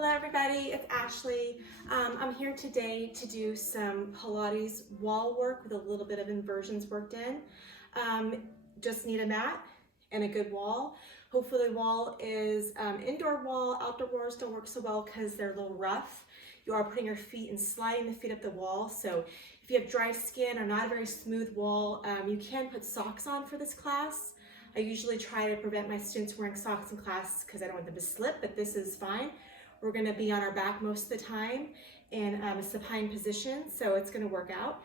Hello everybody, it's Ashley. I'm here today to do some Pilates wall work with a little bit of inversions worked in. Just need a mat and a good wall. Hopefully the wall is indoor wall. Outdoor walls don't work so well because they're a little rough. You are putting your feet and sliding the feet up the wall. So if you have dry skin or not a very smooth wall, you can put socks on for this class. I usually try to prevent my students wearing socks in class because I don't want them to slip, but this is fine. We're going to be on our back most of the time in a supine position, so it's going to work out.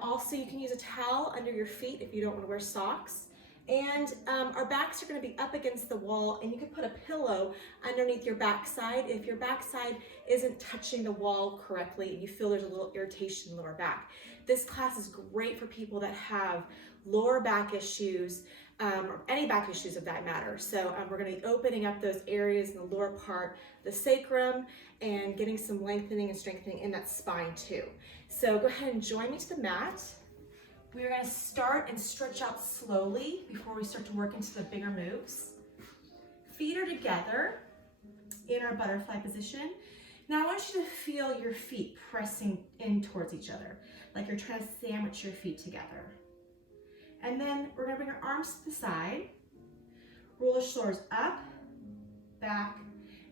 Also, you can use a towel under your feet if you don't want to wear socks. And our backs are going to be up against the wall, and you can put a pillow underneath your backside if your backside isn't touching the wall correctly and you feel there's a little irritation in the lower back. This class is great for people that have lower back issues, or any back issues of that matter. So we're going to be opening up those areas in the lower part, the sacrum, and getting some lengthening and strengthening in that spine too. So go ahead and join me to the mat. We're going to start and stretch out slowly before we start to work into the bigger moves. Feet are together in our butterfly position. Now I want you to feel your feet pressing in towards each other, like you're trying to sandwich your feet together. And then we're going to bring our arms to the side, roll the shoulders up, back,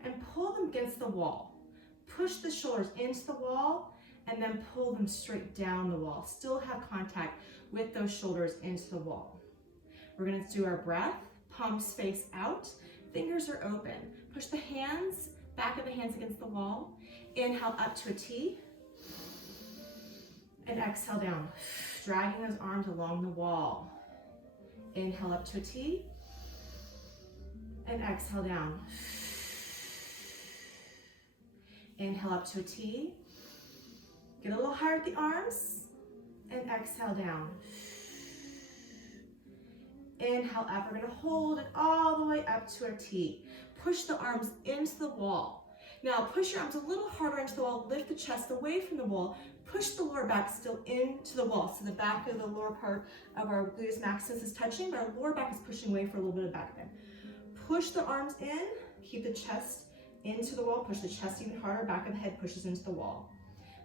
and pull them against the wall. Push the shoulders into the wall and then pull them straight down the wall. Still have contact with those shoulders into the wall. We're going to do our breath, palms face out, fingers are open. Push the hands, back of the hands against the wall. Inhale up to a T, and exhale down. Dragging those arms along the wall. Inhale up to a T, and exhale down. Inhale up to a T. Get a little higher with the arms, and exhale down. Inhale up, we're gonna hold it all the way up to our T. Push the arms into the wall. Now push your arms a little harder into the wall, lift the chest away from the wall, push the lower back still into the wall. So the back of the lower part of our gluteus maximus is touching, but our lower back is pushing away for a little bit of back bend. Push the arms in, keep the chest into the wall, push the chest even harder, back of the head pushes into the wall.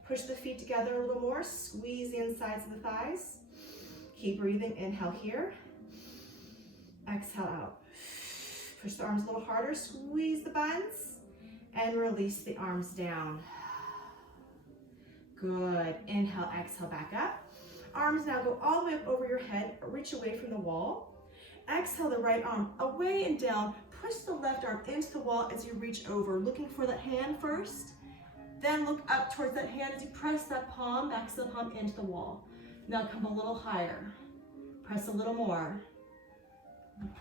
Push the feet together a little more, squeeze the insides of the thighs. Keep breathing, inhale here, exhale out. Push the arms a little harder, squeeze the buns, and release the arms down. Good. Inhale, exhale, back up. Arms now go all the way up over your head, reach away from the wall. Exhale the right arm away and down. Push the left arm into the wall as you reach over, looking for that hand first. Then look up towards that hand as you press that palm, back to the palm into the wall. Now come a little higher. Press a little more.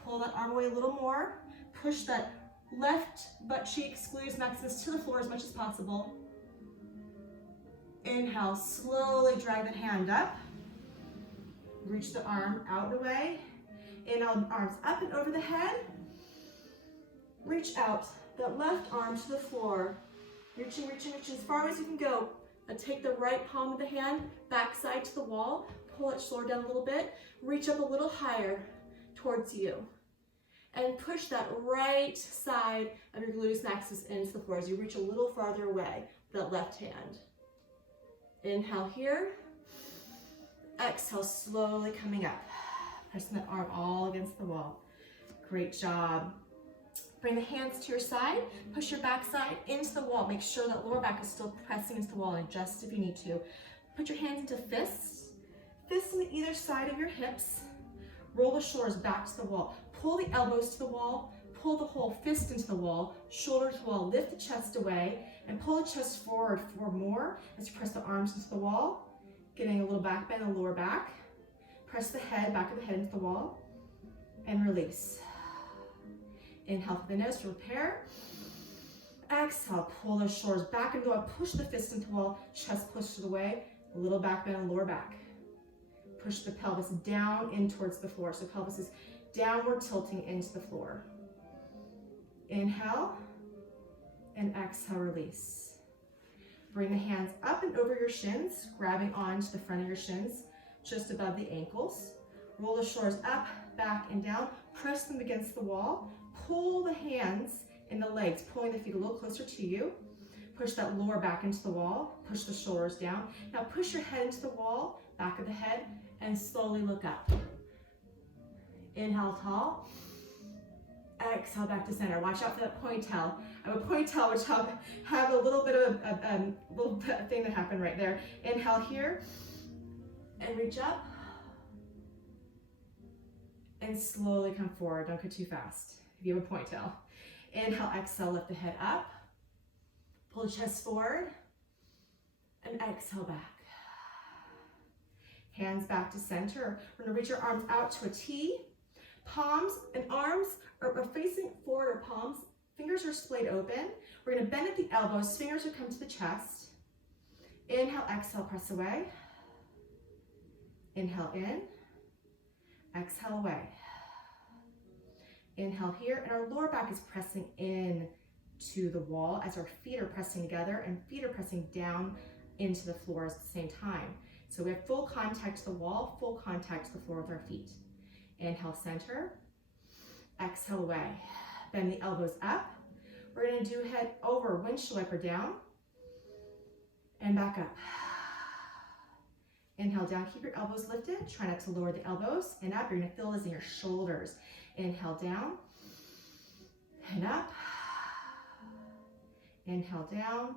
Pull that arm away a little more. Push that left butt cheek, gluteus maximus to the floor as much as possible. Inhale, slowly drag the hand up. Reach the arm out and away. Inhale, arms up and over the head. Reach out, that left arm to the floor. Reaching, reaching, reaching as far as you can go. Now take the right palm of the hand, back side to the wall. Pull that shoulder down a little bit. Reach up a little higher towards you. And push that right side of your gluteus maximus into the floor as you reach a little farther away with that left hand. Inhale here. Exhale, slowly coming up. Pressing that arm all against the wall. Great job. Bring the hands to your side. Push your backside into the wall. Make sure that lower back is still pressing into the wall, and adjust if you need to. Put your hands into fists. Fists on either side of your hips. Roll the shoulders back to the wall. Pull the elbows to the wall. Pull the whole fist into the wall. Shoulder to the wall. Lift the chest away and pull the chest forward for more as you press the arms into the wall. Getting a little back bend in the lower back. Press the head, back of the head into the wall, and release. Inhale through the nose to repair. Exhale, pull those shoulders back into the wall. Push the fist into the wall. Chest pushed away. A little back bend in the lower back. Push the pelvis down in towards the floor. So pelvis is downward tilting into the floor. Inhale and exhale, release. Bring the hands up and over your shins, grabbing onto the front of your shins, just above the ankles. Roll the shoulders up, back, and down. Press them against the wall. Pull the hands in the legs, pulling the feet a little closer to you. Push that lower back into the wall, push the shoulders down. Now push your head into the wall, back of the head, and slowly look up. Inhale tall. Exhale back to center. Watch out for that ponytail. I have a ponytail which I'll have a little bit of a little thing that happened right there. Inhale here and reach up. And slowly come forward. Don't go too fast if you have a ponytail. Inhale, exhale, lift the head up. Pull the chest forward. And exhale back. Hands back to center. We're going to reach your arms out to a T. Palms and arms are facing forward, or palms. Fingers are splayed open. We're going to bend at the elbows. Fingers will come to the chest. Inhale, exhale, press away. Inhale in. Exhale away. Inhale here, and our lower back is pressing in to the wall as our feet are pressing together and feet are pressing down into the floor at the same time. So we have full contact to the wall, full contact to the floor with our feet. Inhale, center. Exhale away. Bend the elbows up. We're going to do head over, windshield wiper down, and back up. Inhale down, keep your elbows lifted. Try not to lower the elbows. And up, you're going to feel this in your shoulders. Inhale down and up. Inhale down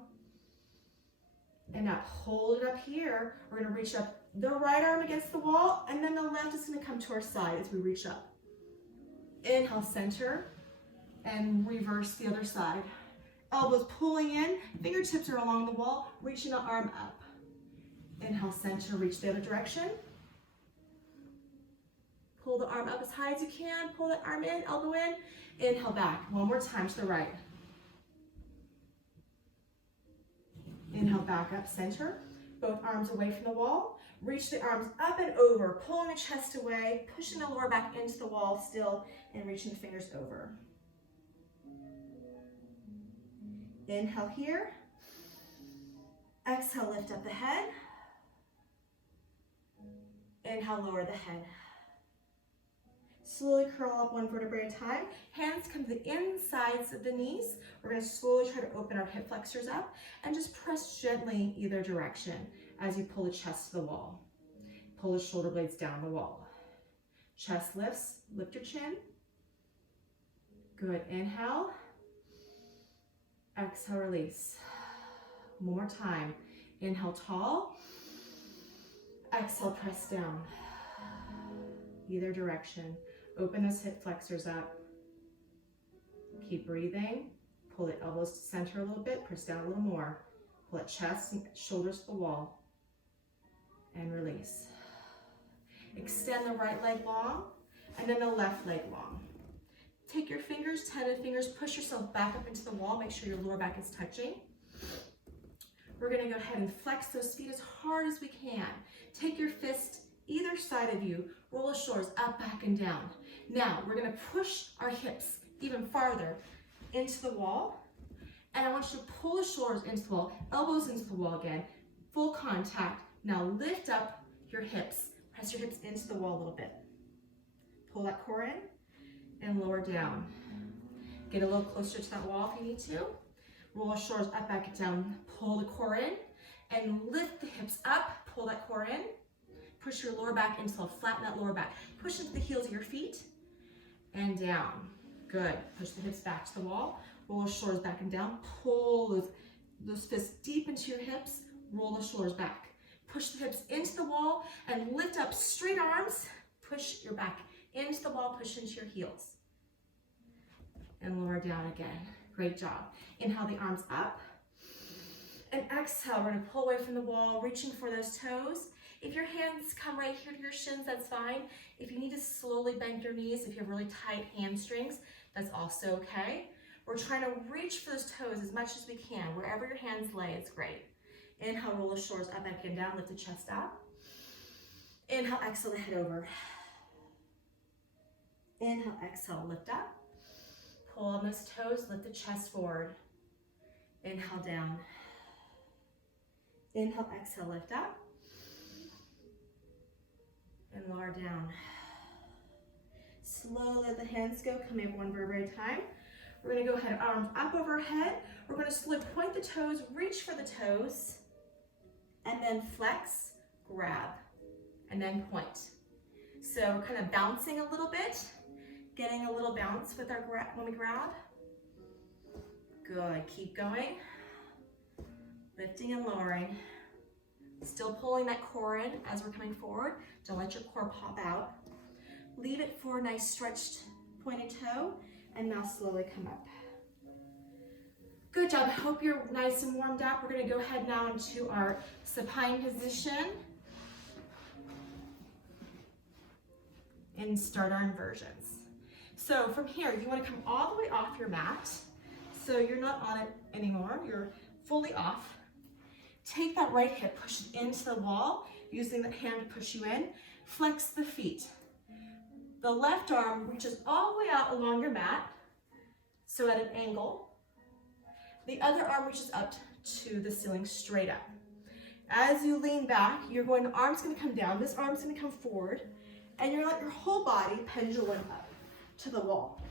and up. Hold it up here. We're going to reach up the right arm against the wall, and then the left is going to come to our side as we reach up. Inhale, center, and reverse the other side. Elbows pulling in, fingertips are along the wall, reaching the arm up. Inhale, center, reach the other direction. Pull the arm up as high as you can. Pull the arm in, elbow in. Inhale back. One more time to the right. Inhale back up, center. Both arms away from the wall. Reach the arms up and over, pulling the chest away, pushing the lower back into the wall still, and reaching the fingers over. Inhale here. Exhale, lift up the head. Inhale, lower the head. Slowly curl up one vertebrae at a time. Hands come to the insides of the knees. We're going to slowly try to open our hip flexors up and just press gently either direction as you pull the chest to the wall. Pull the shoulder blades down the wall. Chest lifts, lift your chin. Good, inhale. Exhale, release. One more time. Inhale, tall. Exhale, press down. Either direction. Open those hip flexors up. Keep breathing. Pull the elbows to center a little bit. Press down a little more. Pull that chest and shoulders to the wall. And release. Extend the right leg long and then the left leg long. Take your fingers, tendon fingers, push yourself back up into the wall. Make sure your lower back is touching. We're going to go ahead and flex those feet as hard as we can. Take your fist either side of you, roll the shoulders up, back, and down. Now, we're going to push our hips even farther into the wall. And I want you to pull the shoulders into the wall, elbows into the wall again, full contact. Now lift up your hips. Press your hips into the wall a little bit. Pull that core in and lower down. Get a little closer to that wall if you need to. Roll the shoulders up, back, and down. Pull the core in and lift the hips up. Pull that core in. Push your lower back into the flatten that lower back. Push into the heels of your feet and down. Good. Push the hips back to the wall. Roll the shoulders back and down. Pull those fists deep into your hips. Roll the shoulders back. Push the hips into the wall and lift up straight arms. Push your back into the wall. Push into your heels. And lower down again. Great job. Inhale the arms up. And exhale, we're going to pull away from the wall, reaching for those toes. If your hands come right here to your shins, that's fine. If you need to slowly bend your knees, if you have really tight hamstrings, that's also okay. We're trying to reach for those toes as much as we can. Wherever your hands lay, it's great. Inhale, roll the shoulders up, back, and down. Lift the chest up. Inhale, exhale, the head over. Inhale, exhale, lift up. Pull on those toes, lift the chest forward. Inhale, down. Inhale, exhale, lift up. And lower down. Slowly let the hands go. Come in one vertebrae at a time. We're gonna go ahead, arms up overhead. We're gonna slowly point the toes, reach for the toes, and then flex, grab, and then point. So we're kind of bouncing a little bit, getting a little bounce with our when we grab. Good, keep going. Lifting and lowering. Still pulling that core in as we're coming forward. Don't let your core pop out. Leave it for a nice stretched pointed toe, and now slowly come up. Good job, hope you're nice and warmed up. We're gonna go ahead now into our supine position and start our inversions. So from here, you wanna come all the way off your mat. So you're not on it anymore, you're fully off. Take that right hip, push it into the wall, using the hand to push you in. Flex the feet. The left arm reaches all the way out along your mat, so at an angle. The other arm reaches up to the ceiling straight up. As you lean back, arm's gonna come down, this arm's gonna come forward, and you're gonna let your whole body pendulum up to the wall.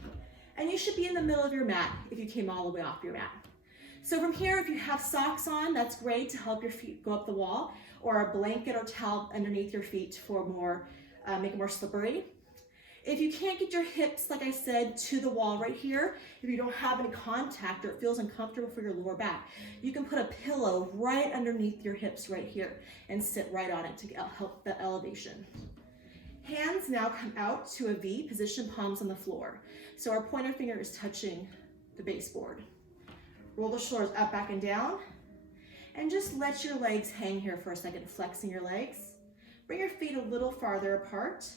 And you should be in the middle of your mat if you came all the way off your mat. So from here, if you have socks on, that's great to help your feet go up the wall, or a blanket or towel underneath your feet for more, make it more slippery. If you can't get your hips, like I said, to the wall right here, if you don't have any contact or it feels uncomfortable for your lower back, you can put a pillow right underneath your hips right here and sit right on it to help the elevation. Hands now come out to a V, position palms on the floor. So our pointer finger is touching the baseboard. Roll the shoulders up, back, and down. And just let your legs hang here for a second, flexing your legs. Bring your feet a little farther apart.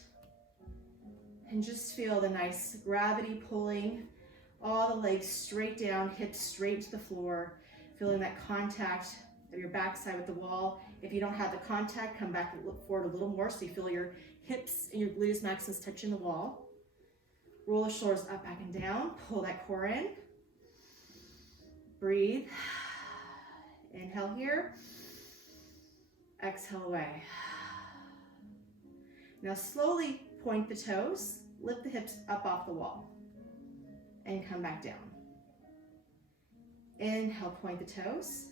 And just feel the nice gravity pulling all the legs straight down, hips straight to the floor. Feeling that contact of your backside with the wall. If you don't have the contact, come back and look forward a little more so you feel your hips and your gluteus maximus touching the wall. Roll the shoulders up, back, and down. Pull that core in. Breathe. Inhale here. Exhale away. Now slowly point the toes, lift the hips up off the wall, and come back down. Inhale, point the toes,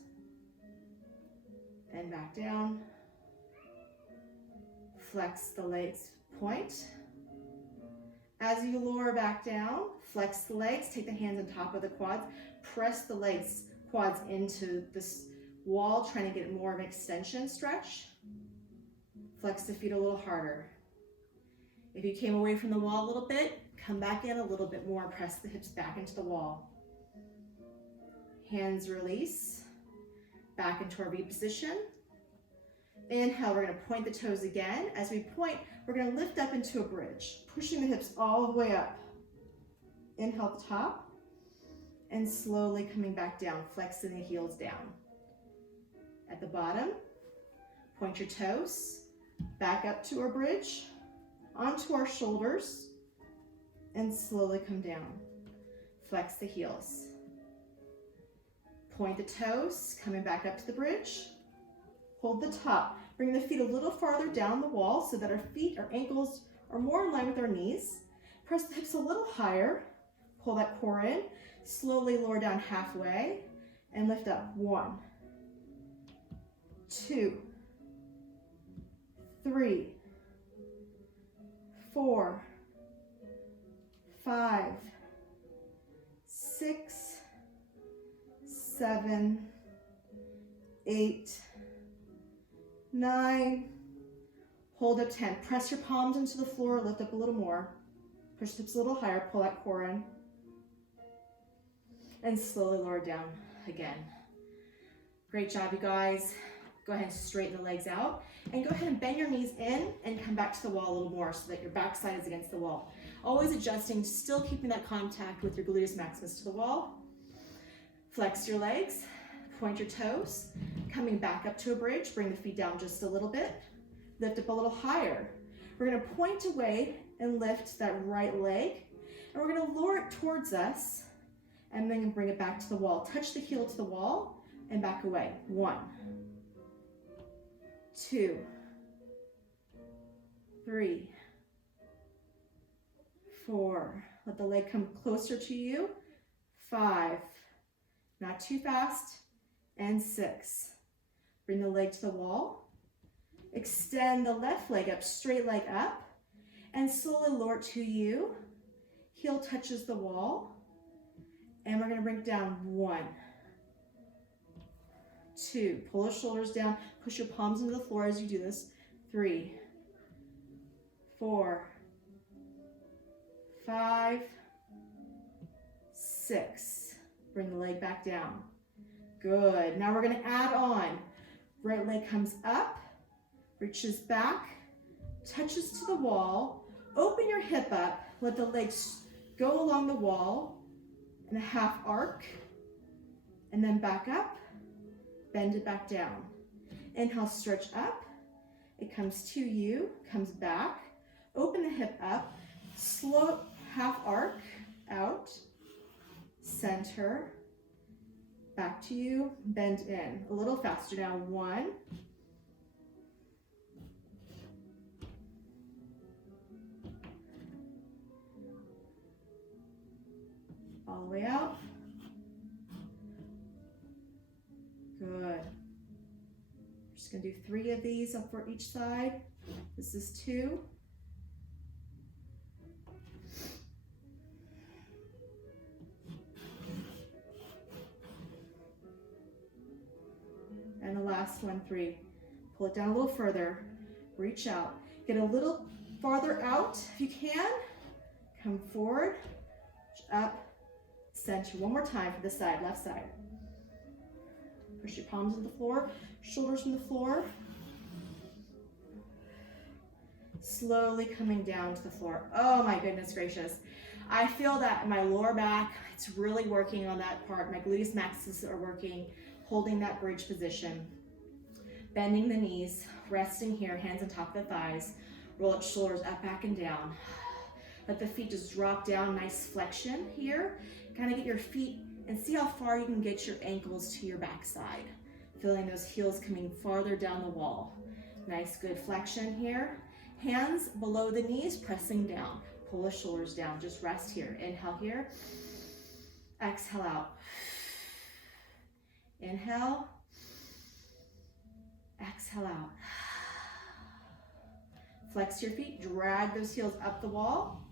and back down. Flex the legs, point. As you lower back down, flex the legs, take the hands on top of the quads, press the legs, quads into this wall, trying to get more of an extension stretch. Flex the feet a little harder. If you came away from the wall a little bit, come back in a little bit more, press the hips back into the wall. Hands release, back into our V position. Inhale, we're gonna point the toes again. As we point, we're gonna lift up into a bridge, pushing the hips all the way up. Inhale at the top, and slowly coming back down, flexing the heels down. At the bottom, point your toes, back up to our bridge, onto our shoulders, and slowly come down. Flex the heels. Point the toes, coming back up to the bridge. Hold the top. Bring the feet a little farther down the wall so that our feet, our ankles are more in line with our knees. Press the hips a little higher. Pull that core in. Slowly lower down halfway and lift up. 1, 2, 3, 4, 5, 6, 7, 8, 9, hold up 10. Press your palms into the floor, lift up a little more. Push the hips a little higher, pull that core in. And slowly lower down again. Great job, you guys. Go ahead and straighten the legs out. And go ahead and bend your knees in and come back to the wall a little more so that your backside is against the wall. Always adjusting, still keeping that contact with your gluteus maximus to the wall. Flex your legs, point your toes, coming back up to a bridge, bring the feet down just a little bit, lift up a little higher. We're gonna point away and lift that right leg, and we're gonna lower it towards us, and then bring it back to the wall. Touch the heel to the wall, and back away. 1, 2, 3, 4. Let the leg come closer to you. 5, not too fast, and 6. Bring the leg to the wall. Extend the left leg up, straight leg up, and slowly lower it to you. Heel touches the wall, and we're gonna bring it down. 1, 2, pull the shoulders down, push your palms into the floor as you do this. 3, 4, 5, 6. Bring the leg back down. Good. Now we're going to add on. Right leg comes up, reaches back, touches to the wall. Open your hip up. Let the legs go along the wall in a half arc. And then back up. Bend it back down. Inhale, stretch up. It comes to you, comes back. Open the hip up. Slow half arc out. Center. Back to you. Bend in. A little faster now. 1. All the way out. Good. We're just going to do 3 of these up for each side. This is 2. And the last one, 3. Pull it down a little further. Reach out. Get a little farther out if you can. Come forward. Up. Center. One more time for the side, left side. Push your palms to the floor. Shoulders from the floor. Slowly coming down to the floor. Oh my goodness gracious. I feel that in my lower back, it's really working on that part. My gluteus maximus are working. Holding that bridge position, bending the knees, resting here, hands on top of the thighs, roll up shoulders up, back, and down. Let the feet just drop down, nice flexion here. Kind of get your feet and see how far you can get your ankles to your backside. Feeling those heels coming farther down the wall. Nice, good flexion here. Hands below the knees, pressing down. Pull the shoulders down, just rest here. Inhale here, exhale out. Inhale, exhale out. Flex your feet, drag those heels up the wall.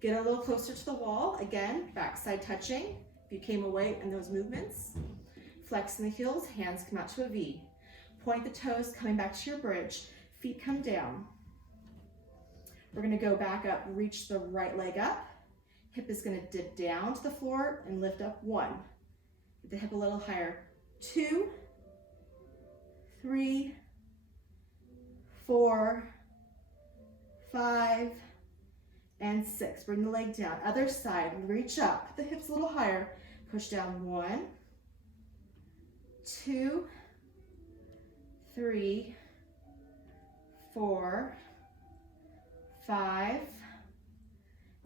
Get a little closer to the wall. Again, backside touching. If you came away in those movements. Flexing the heels, hands come out to a V. Point the toes, coming back to your bridge. Feet come down. We're gonna go back up, reach the right leg up. Hip is gonna dip down to the floor and lift up. 1. Get the hip a little higher. 2, 3, 4, 5, and 6. Bring the leg down. Other side, reach up. The hips a little higher. Push down. 1, 2, 3, 4, 5,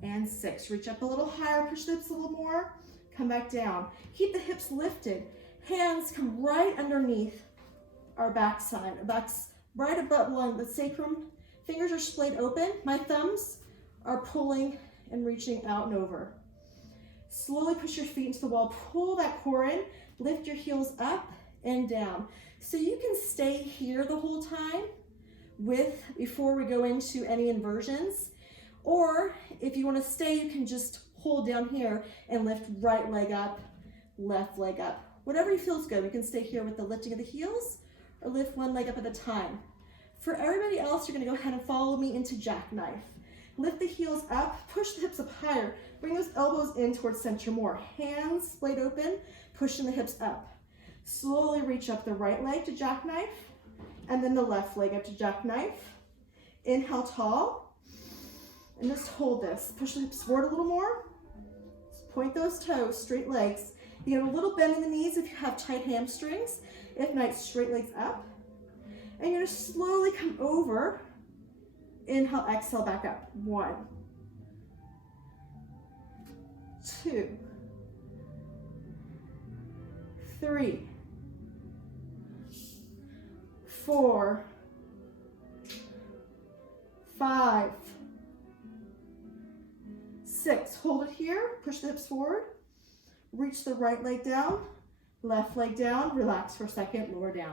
and 6. Reach up a little higher. Push the hips a little more. Come back down. Keep the hips lifted. Hands come right underneath our backside. Our back's right above along the sacrum. Fingers are splayed open. My thumbs are pulling and reaching out and over. Slowly push your feet into the wall. Pull that core in. Lift your heels up and down. So you can stay here the whole time before we go into any inversions. Or if you want to stay, you can just hold down here and lift right leg up, left leg up. Whatever feels good. We can stay here with the lifting of the heels or lift one leg up at a time. For everybody else, you're going to go ahead and follow me into jackknife. Lift the heels up, push the hips up higher. Bring those elbows in towards center more. Hands splayed open, pushing the hips up. Slowly reach up the right leg to jackknife and then the left leg up to jackknife. Inhale tall and just hold this. Push the hips forward a little more. Point those toes, straight legs. You get a little bend in the knees if you have tight hamstrings. If not, straight legs up. And you're going to slowly come over. Inhale, exhale, back up. 1, 2, 3, 4, 5, 6. Hold it here. Push the hips forward. Reach the right leg down, left leg down, relax for a second, lower down.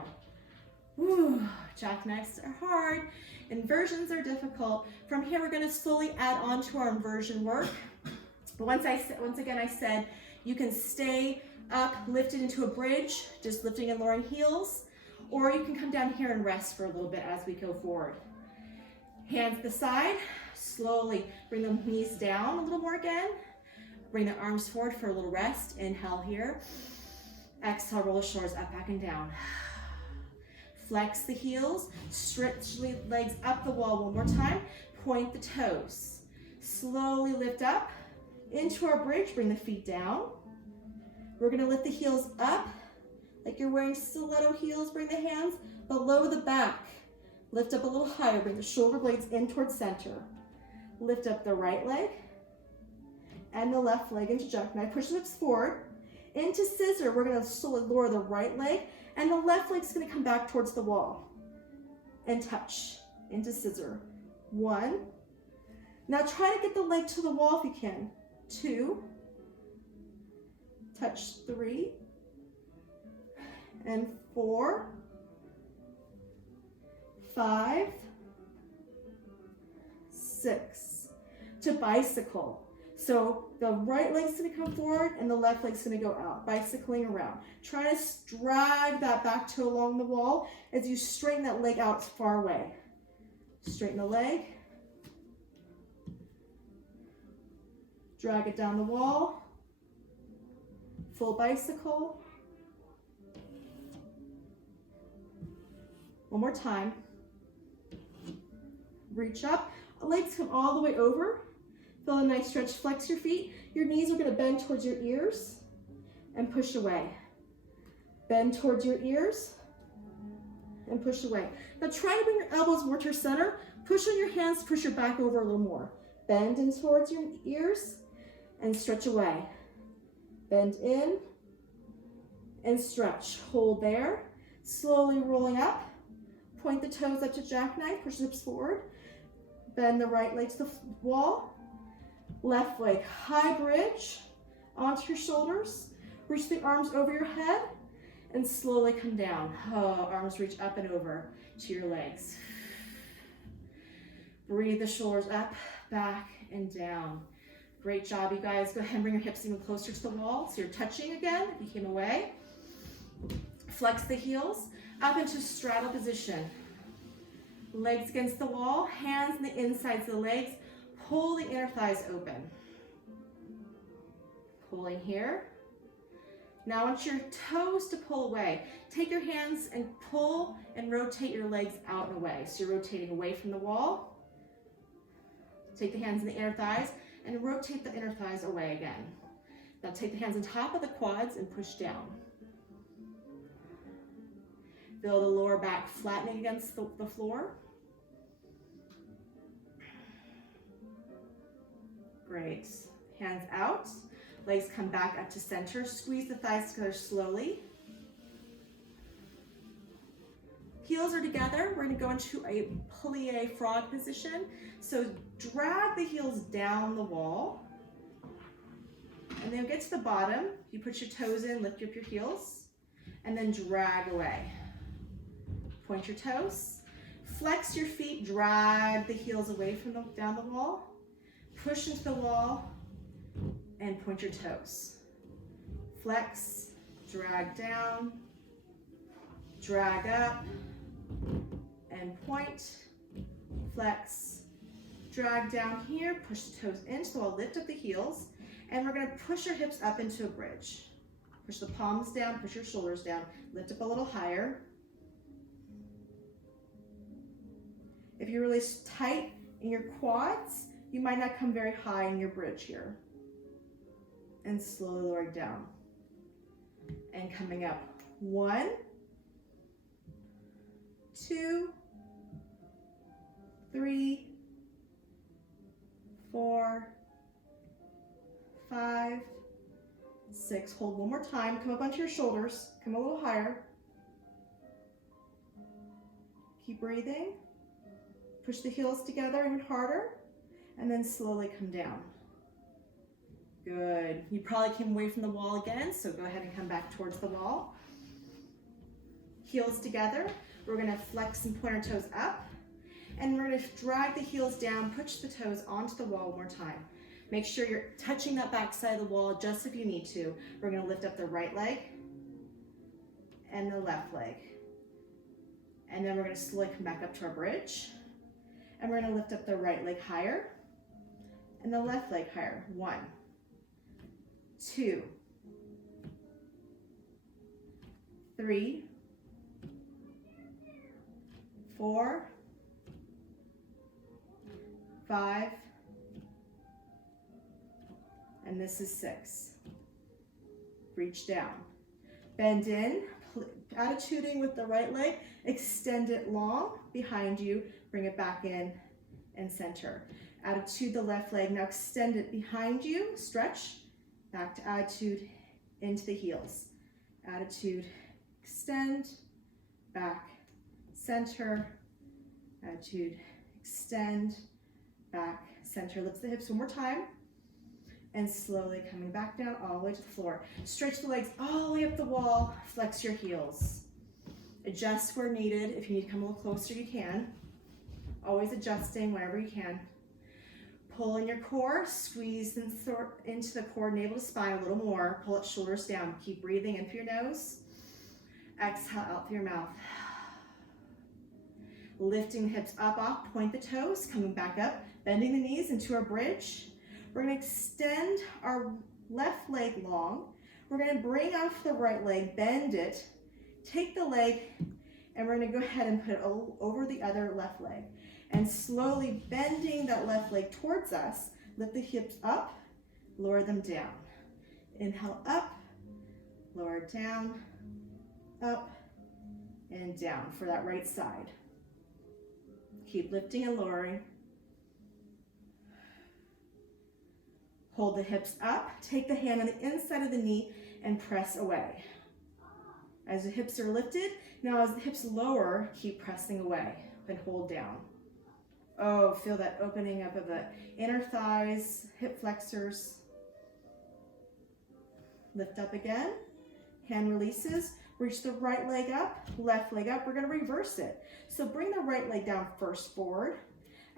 Whew. Jackknives are hard, inversions are difficult. From here, we're gonna slowly add on to our inversion work. Once again, I said you can stay up, lifted into a bridge, just lifting and lowering heels, or you can come down here and rest for a little bit as we go forward. Hands to the side, slowly bring the knees down a little more again. Bring the arms forward for a little rest. Inhale here. Exhale, roll the shoulders up, back and down. Flex the heels, stretch the legs up the wall one more time. Point the toes. Slowly lift up into our bridge, bring the feet down. We're gonna lift the heels up like you're wearing stiletto heels. Bring the hands below the back. Lift up a little higher, bring the shoulder blades in towards center. Lift up the right leg and the left leg into jackknife. Push the hips forward. Into scissor, we're gonna slowly lower the right leg and the left leg's gonna come back towards the wall. And touch, into scissor. 1. Now try to get the leg to the wall if you can. 2. Touch 3. And 4. 5. 6. To bicycle. So the right leg's gonna come forward and the left leg's gonna go out, bicycling around. Try to drag that back toe along the wall as you straighten that leg out far away. Straighten the leg. Drag it down the wall. Full bicycle. One more time. Reach up. Legs come all the way over. Feel a nice stretch, flex your feet. Your knees are gonna bend towards your ears and push away. Bend towards your ears and push away. Now try to bring your elbows more to your center. Push on your hands, push your back over a little more. Bend in towards your ears and stretch away. Bend in and stretch. Hold there. Slowly rolling up. Point the toes up to jackknife, push the hips forward. Bend the right leg to the wall. Left leg, high bridge onto your shoulders. Reach the arms over your head and slowly come down. Oh, arms reach up and over to your legs. Breathe the shoulders up, back, and down. Great job, you guys. Go ahead and bring your hips even closer to the wall. So you're touching again if you came away. Flex the heels up into straddle position. Legs against the wall, hands on the insides of the legs. Pull the inner thighs open. Pulling here. Now I want your toes to pull away. Take your hands and pull and rotate your legs out and away. So you're rotating away from the wall. Take the hands in the inner thighs and rotate the inner thighs away again. Now take the hands on top of the quads and push down. Feel the lower back flattening against the floor. Great. Hands out. Legs come back up to center. Squeeze the thighs together slowly. Heels are together. We're going to go into a plie frog position. So drag the heels down the wall. And then get to the bottom. You put your toes in, lift up your heels, and then drag away. Point your toes. Flex your feet, drag the heels away from down the wall. Push into the wall and point your toes. Flex, drag down, drag up, and point. Flex, drag down here, push the toes in, so I'll lift up the heels, and we're gonna push your hips up into a bridge. Push the palms down, push your shoulders down, lift up a little higher. If you're really tight in your quads, you might not come very high in your bridge here. And slowly lowering down. And coming up. 1, 2, 3, 4, 5, 6. Hold one more time. Come up onto your shoulders. Come a little higher. Keep breathing. Push the heels together even harder. And then slowly come down. Good. You probably came away from the wall again, so go ahead and come back towards the wall. Heels together. We're gonna flex and point our toes up, and we're gonna drag the heels down, push the toes onto the wall one more time. Make sure you're touching that back side of the wall just if you need to. We're gonna lift up the right leg and the left leg. And then we're gonna slowly come back up to our bridge. And we're gonna lift up the right leg higher and the left leg higher. 1, 2, 3, 4, 5, and this is 6. Reach down. Bend in, attituding with the right leg, extend it long behind you, bring it back in and center. Attitude the left leg, now extend it behind you, stretch, back to attitude, into the heels. Attitude, extend, back, center, attitude, extend, back, center. Lift the hips one more time, and slowly coming back down all the way to the floor. Stretch the legs all the way up the wall, flex your heels. Adjust where needed. If you need to come a little closer, you can. Always adjusting whenever you can. Pull in your core, squeeze into the core, navel to spine a little more. Pull it shoulders down. Keep breathing in through your nose. Exhale out through your mouth. Lifting the hips up, off, point the toes, coming back up, bending the knees into our bridge. We're gonna extend our left leg long. We're gonna bring off the right leg, bend it, take the leg, and we're gonna go ahead and put it over the other left leg. And slowly bending that left leg towards us, lift the hips up, lower them down. Inhale up, lower down, up, and down for that right side. Keep lifting and lowering. Hold the hips up, take the hand on the inside of the knee and press away. As the hips are lifted, now as the hips lower, keep pressing away and hold down. Oh, feel that opening up of the inner thighs, hip flexors. Lift up again, hand releases, reach the right leg up, left leg up. We're gonna reverse it. So bring the right leg down first forward,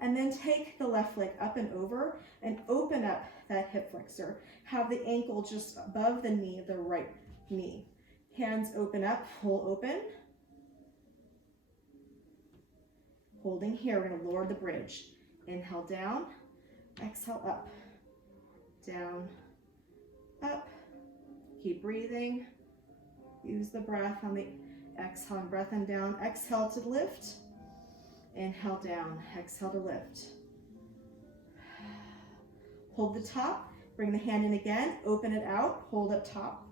and then take the left leg up and over and open up that hip flexor. Have the ankle just above the knee of the right knee. Hands open up, pull open. Holding here, we're gonna lower the bridge. Inhale down, exhale up, down, up. Keep breathing. Use the breath on the exhale and breath and down. Exhale to lift. Inhale down, exhale to lift. Hold the top, bring the hand in again, open it out, hold up top.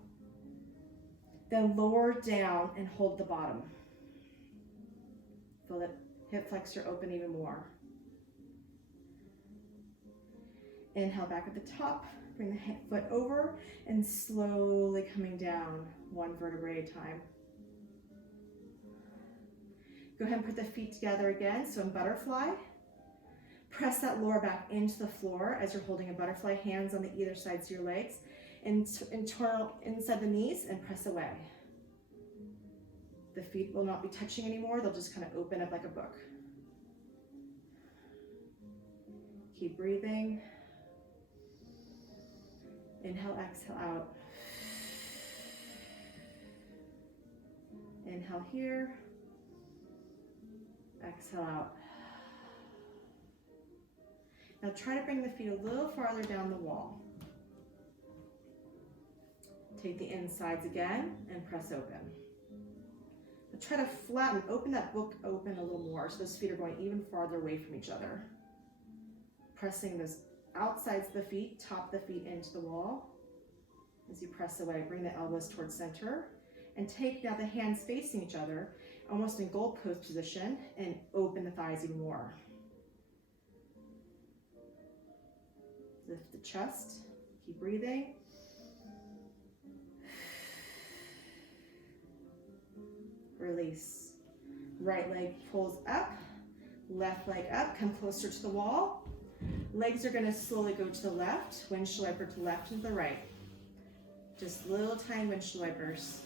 Then lower down and hold the bottom. Feel that hip flexor open even more. Inhale back at the top, bring the foot over and slowly coming down, one vertebrae at a time. Go ahead and put the feet together again, so in butterfly. Press that lower back into the floor as you're holding a butterfly, hands on the either sides of your legs, internal inside the knees, and press away. The feet will not be touching anymore, they'll just kind of open up like a book. Keep breathing. Inhale, exhale out. Inhale here. Exhale out. Now try to bring the feet a little farther down the wall. Take the insides again and press open. Now try to flatten, open that book open a little more so those feet are going even farther away from each other. Pressing those outsides of the feet, top the feet into the wall. As you press away, bring the elbows towards center and take now the hands facing each other, almost in goalpost position, and open the thighs even more. Lift the chest, keep breathing. Release. Right leg pulls up, left leg up, come closer to the wall. Legs are gonna slowly go to the left, windshield wiper to the left and to the right. Just little tiny windshield wipers.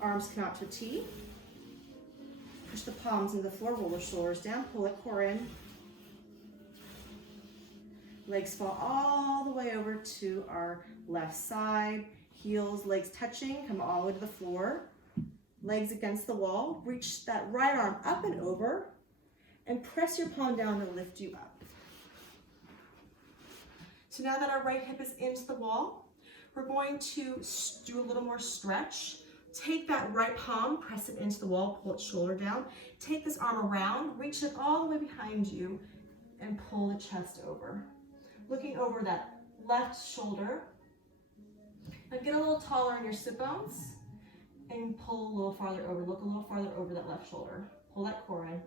Arms come out to a T. Push the palms into the floor, roll the shoulders down, pull the core in. Legs fall all the way over to our left side. Heels, legs touching, come all the way to the floor. Legs against the wall. Reach that right arm up and over and press your palm down to lift you up. So now that our right hip is into the wall, we're going to do a little more stretch. Take that right palm, press it into the wall, pull its shoulder down. Take this arm around, reach it all the way behind you, and pull the chest over. Looking over that left shoulder. Now get a little taller in your sit bones and pull a little farther over. Look a little farther over that left shoulder. Pull that core in.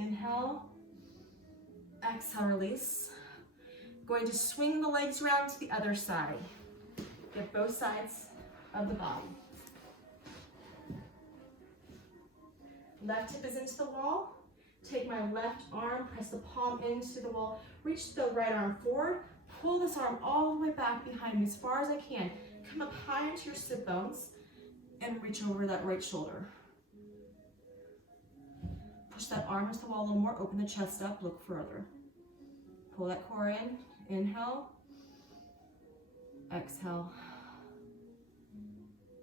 Inhale. Exhale, release. Going to swing the legs around to the other side. Get both sides of the body. Left hip is into the wall. Take my left arm, press the palm into the wall, reach the right arm forward, pull this arm all the way back behind me as far as I can. Come up high into your sit bones and reach over that right shoulder. Push that arm into the wall a little more, open the chest up, look further. Pull that core in, inhale, exhale.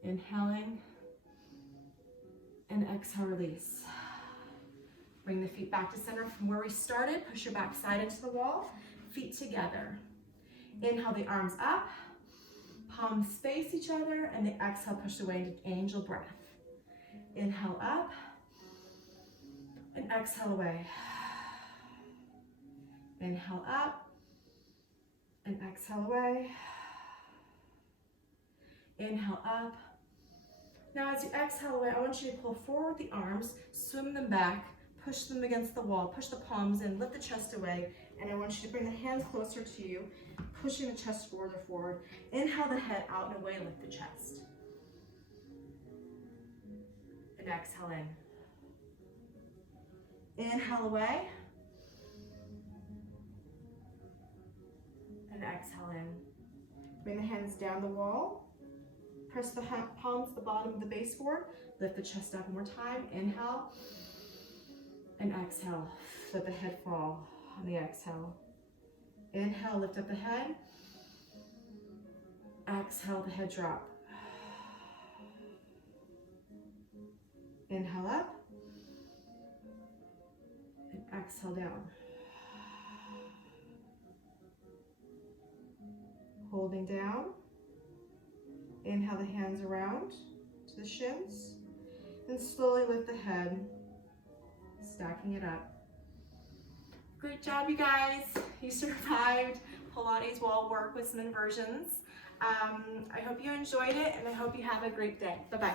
Inhaling, and exhale, release. Bring the feet back to center from where we started. Push your back side into the wall, feet together. Inhale the arms up, palms face each other, and the exhale push away into angel breath. Inhale up, and exhale away. Inhale up, and exhale away. Inhale up. Now as you exhale away, I want you to pull forward the arms, swim them back, push them against the wall, push the palms in, lift the chest away, and I want you to bring the hands closer to you, pushing the chest further forward. Inhale the head out and away, lift the chest. And exhale in. Inhale away. And exhale in. Bring the hands down the wall. Press the palms to the bottom of the baseboard. Lift the chest up one more time. Inhale and exhale. Let the head fall on the exhale. Inhale, lift up the head. Exhale, the head drop. Inhale up. And exhale down. Holding down. Inhale the hands around to the shins. And slowly lift the head, stacking it up. Great job, you guys. You survived Pilates wall work with some inversions. I hope you enjoyed it, and I hope you have a great day. Bye-bye.